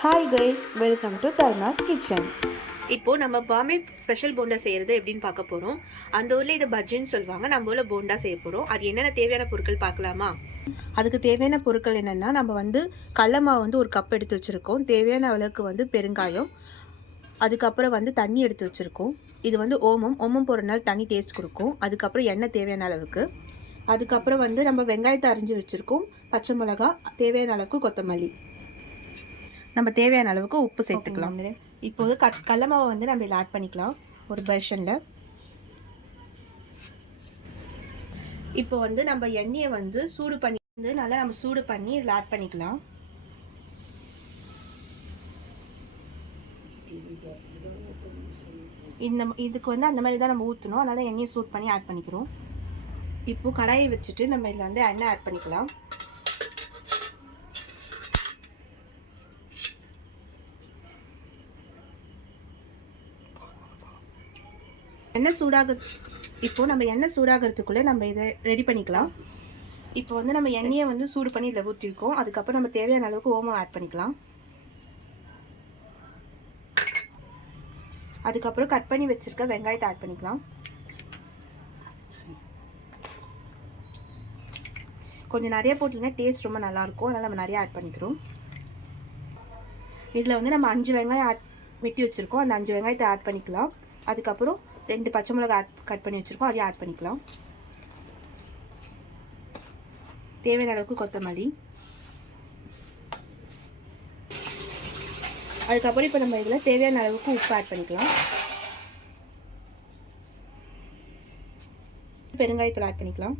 Hi guys, welcome to தர்னாஸ் kitchen. இப்போது நம்ம பாம்பே ஸ்பெஷல் போண்டா செய்கிறது எப்படின்னு பார்க்க போகிறோம். அந்த ஊரில் இது பஜ்ஜின்னு சொல்லுவாங்க, நம்ம ஊரில் போண்டா செய்ய போகிறோம். அது என்னென்ன தேவையான பொருட்கள் பார்க்கலாமா? அதுக்கு தேவையான பொருட்கள் என்னென்னா, நம்ம கடல மாவு ஒரு கப் எடுத்து வச்சுருக்கோம். தேவையான அளவுக்கு பெருங்காயம், அதுக்கப்புறம் தண்ணி எடுத்து வச்சுருக்கோம். இது ஓமம் போடுறதுனால தண்ணி டேஸ்ட் கொடுக்கும். அதுக்கப்புறம் எண்ணெய் தேவையான அளவுக்கு, அதுக்கப்புறம் நம்ம வெங்காயத்தை அரிஞ்சு வச்சுருக்கோம், பச்சை மிளகா, தேவையான அளவுக்கு கொத்தமல்லி, நம்ம தேவையான அளவுக்கு உப்பு சேர்த்துக்கலாம். இப்போது கடல மாவை நம்ம இதில் ஆட் பண்ணிக்கலாம் ஒரு பேஷனில். இப்போ நம்ம எண்ணெயை சூடு பண்ணி நல்லா நம்ம சூடு பண்ணி இதில் ஆட் பண்ணிக்கலாம். இதுக்கு அந்த மாதிரி தான் நம்ம ஊற்றணும், அதனால எண்ணெயை சூட் பண்ணி ஆட் பண்ணிக்கிறோம். இப்போது கடாயை வச்சுட்டு நம்ம இதில் எண்ணெய் ஆட் பண்ணிக்கலாம். எண்ணெய் சூடாகிறதுக்குள்ளே நம்ம இதை ரெடி பண்ணிக்கலாம். இப்போ நம்ம எண்ணெயை சூடு பண்ணி இதில் ஊற்றிருக்கோம். அதுக்கப்புறம் நம்ம தேவையான அளவுக்கு ஓமம் ஆட் பண்ணிக்கலாம். அதுக்கப்புறம் கட் பண்ணி வச்சுருக்க வெங்காயத்தை ஆட் பண்ணிக்கலாம். கொஞ்சம் நிறைய போட்டிங்கன்னா டேஸ்ட் ரொம்ப நல்லாயிருக்கும், அதனால் நம்ம நிறைய ஆட் பண்ணிக்கிறோம். இதில் நம்ம 5 வெங்காயம் வெட்டி வச்சுருக்கோம், அந்த 5 வெங்காயத்தை ஆட் பண்ணிக்கலாம். அதுக்கப்புறம் 2 பச்சை மிளகா கட் பண்ணி வச்சுருக்கோம், அதையும் ஆட் பண்ணிக்கலாம். தேவையான அளவுக்கு கொத்தமல்லி, அதுக்கப்புறம் இப்போ நம்ம இதில் தேவையான அளவுக்கு உப்பு ஆட் பண்ணிக்கலாம். பெருங்காயத்தில் ஆட் பண்ணிக்கலாம்.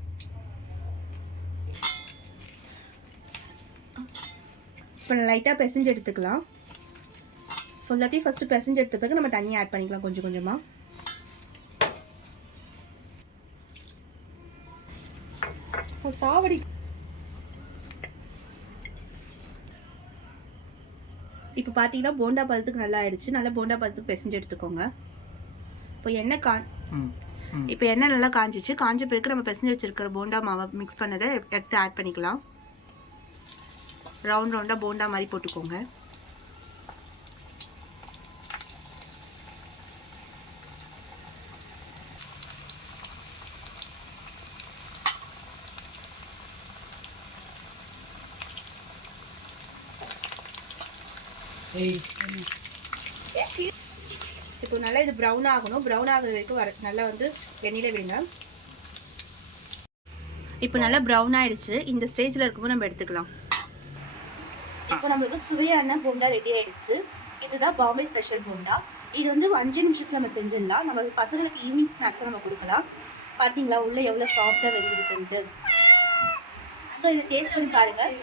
இப்போ லைட்டாக பிசைஞ்சு எடுத்துக்கலாம். ஃபுல்லாத்தையும் ஃபஸ்ட்டு பிசைஞ்சு எடுத்த பிறகு நம்ம தண்ணியை ஆட் பண்ணிக்கலாம் கொஞ்சம் கொஞ்சமாக. சாவடி இப்போ பார்த்தீங்கன்னா போண்டா பழத்துக்கு நல்லா ஆயிடுச்சு. நல்லா போண்டா பழத்துக்கு பிசைஞ்சு எடுத்துக்கோங்க. இப்போ எண்ணெய் நல்லா காஞ்சிச்சு. காஞ்ச பிறகு நம்ம பிசைஞ்சு வச்சுருக்கிற போண்டா மாவை மிக்ஸ் பண்ணதை எடுத்து ஆட் பண்ணிக்கலாம். ரவுண்ட் ரவுண்டாக போண்டா மாதிரி போட்டுக்கோங்க. இப்போ நல்லா இது ப்ரௌன் ஆகணும். ப்ரௌன் ஆகுற வரைக்கும் நல்லா எண்ணெயில விடுங்க. இப்போ நல்லா ப்ரௌன் ஆயிடுச்சு. இந்த ஸ்டேஜில் இருக்கும்போது நம்ம எடுத்துக்கலாம். இப்போ நம்மளுக்கு சுவையான போண்டா ரெடி ஆயிடுச்சு. இதுதான் பாம்பே ஸ்பெஷல் போண்டா. இது 5 நிமிஷத்தில் நம்ம செஞ்சிடலாம். நம்ம பசங்களுக்கு ஈவினிங் ஸ்நாக்ஸாக நம்ம கொடுக்கலாம். பார்த்தீங்களா உள்ளே எவ்வளோ சாஃப்டாக வெந்திருக்குன்ட்டு. ஸோ இதை டேஸ்ட் பண்ணி பாருங்கள்.